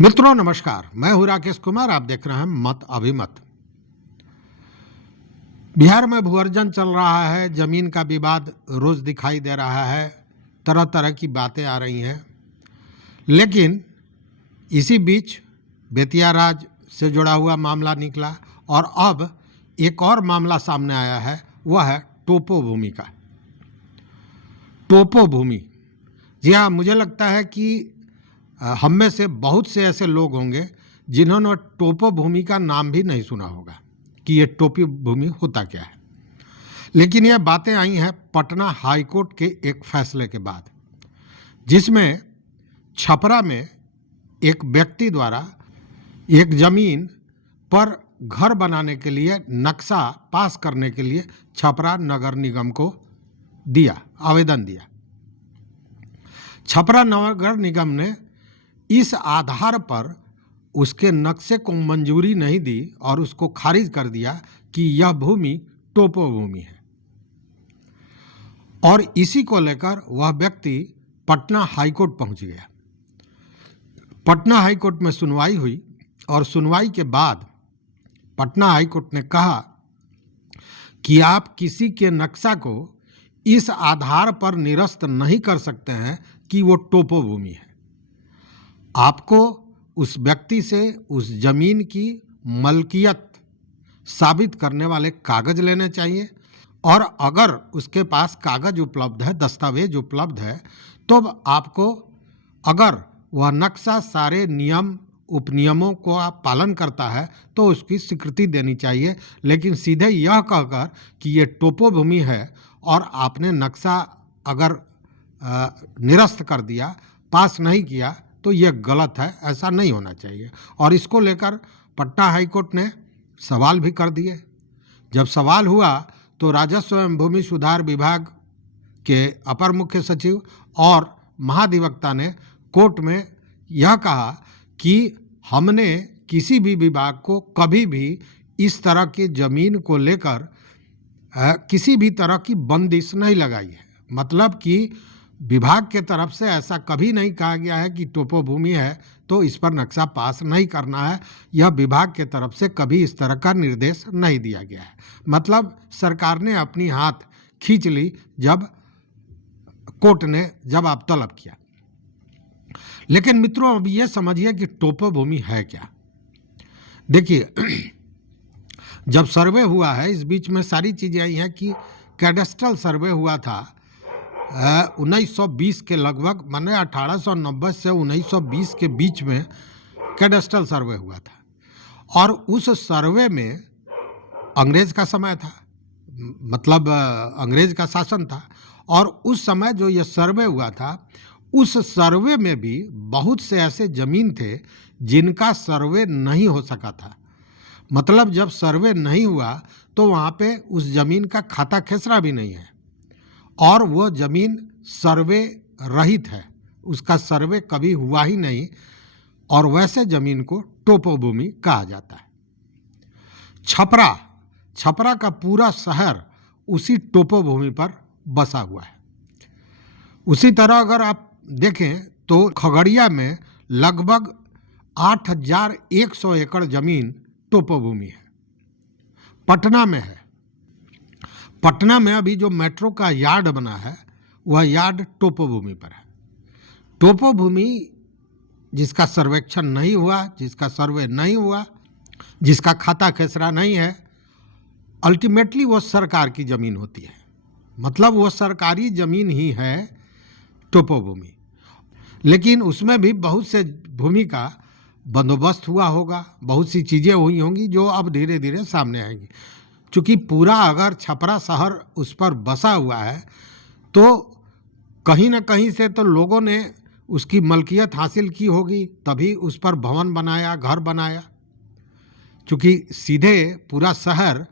मित्रों नमस्कार, मैं हूं राकेश कुमार। आप देख रहे हैं मत अभिमत। बिहार में भूअर्जन चल रहा है, जमीन का विवाद रोज दिखाई दे रहा है, तरह तरह की बातें आ रही हैं। लेकिन इसी बीच बेतिया राज से जुड़ा हुआ मामला निकला और अब एक और मामला सामने आया है, वह है टोपो भूमि का। टोपो भूमि, जी हाँ, मुझे लगता है कि हम में से बहुत से ऐसे लोग होंगे जिन्होंने टोपो भूमि का नाम भी नहीं सुना होगा कि ये टोपी भूमि होता क्या है। लेकिन ये बातें आई हैं पटना हाईकोर्ट के एक फैसले के बाद, जिसमें छपरा में एक व्यक्ति द्वारा एक जमीन पर घर बनाने के लिए नक्शा पास करने के लिए छपरा नगर निगम को आवेदन दिया। छपरा नगर निगम ने इस आधार पर उसके नक्शे को मंजूरी नहीं दी और उसको खारिज कर दिया कि यह भूमि टोपो भूमि है। और इसी को लेकर वह व्यक्ति पटना हाईकोर्ट पहुंच गया। पटना हाईकोर्ट में सुनवाई हुई और सुनवाई के बाद पटना हाईकोर्ट ने कहा कि आप किसी के नक्शा को इस आधार पर निरस्त नहीं कर सकते हैं कि वो टोपो भूमि है। आपको उस व्यक्ति से उस जमीन की मलकियत साबित करने वाले कागज लेने चाहिए और अगर उसके पास कागज उपलब्ध है, दस्तावेज उपलब्ध है, तो आपको, अगर वह नक्शा सारे नियम उपनियमों को आप पालन करता है तो उसकी स्वीकृति देनी चाहिए। लेकिन सीधे यह कहकर कि ये टोपो भूमि है और आपने नक्शा अगर निरस्त कर दिया, पास नहीं किया, तो यह गलत है, ऐसा नहीं होना चाहिए। और इसको लेकर पटना हाईकोर्ट ने सवाल भी कर दिए। जब सवाल हुआ तो राजस्व एवं भूमि सुधार विभाग के अपर मुख्य सचिव और महाधिवक्ता ने कोर्ट में यह कहा कि हमने किसी भी विभाग को कभी भी इस तरह की जमीन को लेकर किसी भी तरह की बंदिश नहीं लगाई है। मतलब कि विभाग के तरफ से ऐसा कभी नहीं कहा गया है कि टोपो भूमि है तो इस पर नक्शा पास नहीं करना है। यह विभाग के तरफ से कभी इस तरह का निर्देश नहीं दिया गया है। मतलब सरकार ने अपनी हाथ खींच ली जब कोर्ट ने जवाब तलब किया। लेकिन मित्रों, अब ये समझिए कि टोपो भूमि है क्या। देखिए, जब सर्वे हुआ है, इस बीच में सारी चीजें आई हैं कि कैडेस्ट्रल सर्वे हुआ था 1920 के लगभग, माने 1890 से 1920 के बीच में कैडेस्ट्रल सर्वे हुआ था। और उस सर्वे में अंग्रेज का समय था, मतलब अंग्रेज का शासन था। और उस समय जो ये सर्वे हुआ था, उस सर्वे में भी बहुत से ऐसे जमीन थे जिनका सर्वे नहीं हो सका था। मतलब जब सर्वे नहीं हुआ तो वहाँ पे उस जमीन का खाता खेसरा भी नहीं है और वो जमीन सर्वे रहित है, उसका सर्वे कभी हुआ ही नहीं। और वैसे जमीन को टोपो भूमि कहा जाता है। छपरा का पूरा शहर उसी टोपो भूमि पर बसा हुआ है। उसी तरह अगर आप देखें तो खगड़िया में लगभग 8100 एकड़ जमीन टोपो भूमि है। पटना में है। पटना में अभी जो मेट्रो का यार्ड बना है वह यार्ड टोपो भूमि पर है। टोपो भूमि जिसका सर्वेक्षण नहीं हुआ, जिसका सर्वे नहीं हुआ, जिसका खाता खेसरा नहीं है, अल्टीमेटली वो सरकार की जमीन होती है। मतलब वो सरकारी जमीन ही है टोपो भूमि। लेकिन उसमें भी बहुत से भूमि का बंदोबस्त हुआ होगा, बहुत सी चीज़ें हुई होंगी जो अब धीरे धीरे सामने आएंगी। चूँकि पूरा अगर छपरा शहर उस पर बसा हुआ है तो कहीं ना कहीं से तो लोगों ने उसकी मलकियत हासिल की होगी, तभी उस पर भवन बनाया, घर बनाया। चूँकि सीधे पूरा शहर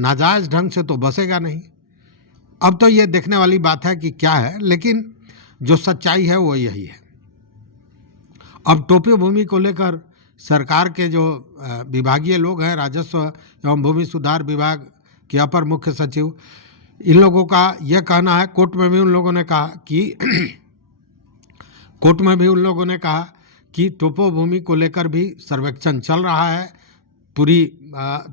नाजायज़ ढंग से तो बसेगा नहीं। अब तो ये देखने वाली बात है कि क्या है, लेकिन जो सच्चाई है वो यही है। अब टोपो भूमि को लेकर सरकार के जो विभागीय लोग हैं, राजस्व एवं भूमि सुधार विभाग के अपर मुख्य सचिव, इन लोगों का यह कहना है, कोर्ट में भी उन लोगों ने कहा कि टोपोभूमि को लेकर भी सर्वेक्षण चल रहा है, पूरी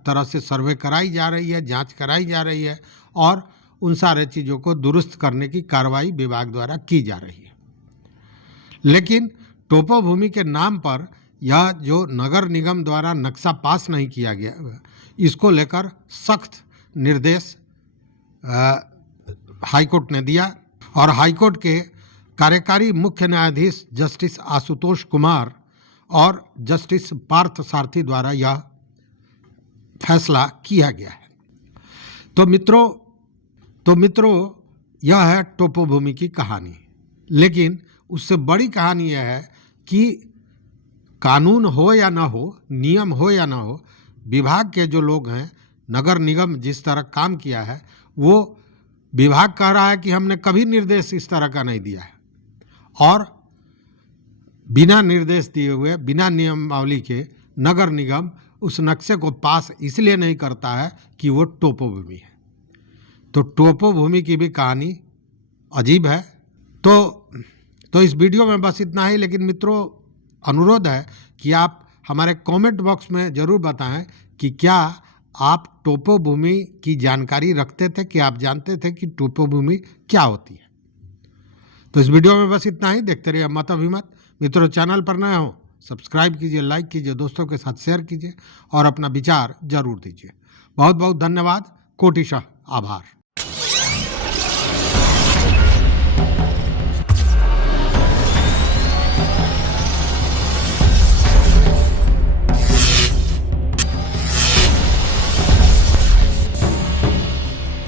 तरह से सर्वे कराई जा रही है, जांच कराई जा रही है और उन सारे चीज़ों को दुरुस्त करने की कार्रवाई विभाग द्वारा की जा रही है। लेकिन टोपोभूमि के नाम पर यह जो नगर निगम द्वारा नक्शा पास नहीं किया गया, इसको लेकर सख्त निर्देश हाईकोर्ट ने दिया और हाईकोर्ट के कार्यकारी मुख्य न्यायाधीश जस्टिस आशुतोष कुमार और जस्टिस पार्थ सारथी द्वारा यह फैसला किया गया है। तो मित्रों यह है टोपोभूमि की कहानी। लेकिन उससे बड़ी कहानी यह है कि कानून हो या ना हो, नियम हो या ना हो, विभाग के जो लोग हैं, नगर निगम जिस तरह काम किया है, वो विभाग कह रहा है कि हमने कभी निर्देश इस तरह का नहीं दिया है और बिना निर्देश दिए हुए, बिना नियमावली के नगर निगम उस नक्शे को पास इसलिए नहीं करता है कि वो टोपोभूमि है। तो टोपोभूमि की भी कहानी अजीब है। तो इस वीडियो में बस इतना ही। लेकिन मित्रों, अनुरोध है कि आप हमारे कमेंट बॉक्स में ज़रूर बताएं कि क्या आप टोपोभूमि की जानकारी रखते थे, कि आप जानते थे कि टोपोभूमि क्या होती है। तो इस वीडियो में बस इतना ही। देखते रहिए मत अभिमत। मित्रों, चैनल पर नए हो सब्सक्राइब कीजिए, लाइक कीजिए, दोस्तों के साथ शेयर कीजिए और अपना विचार जरूर दीजिए। बहुत बहुत धन्यवाद, कोटिशः आभार।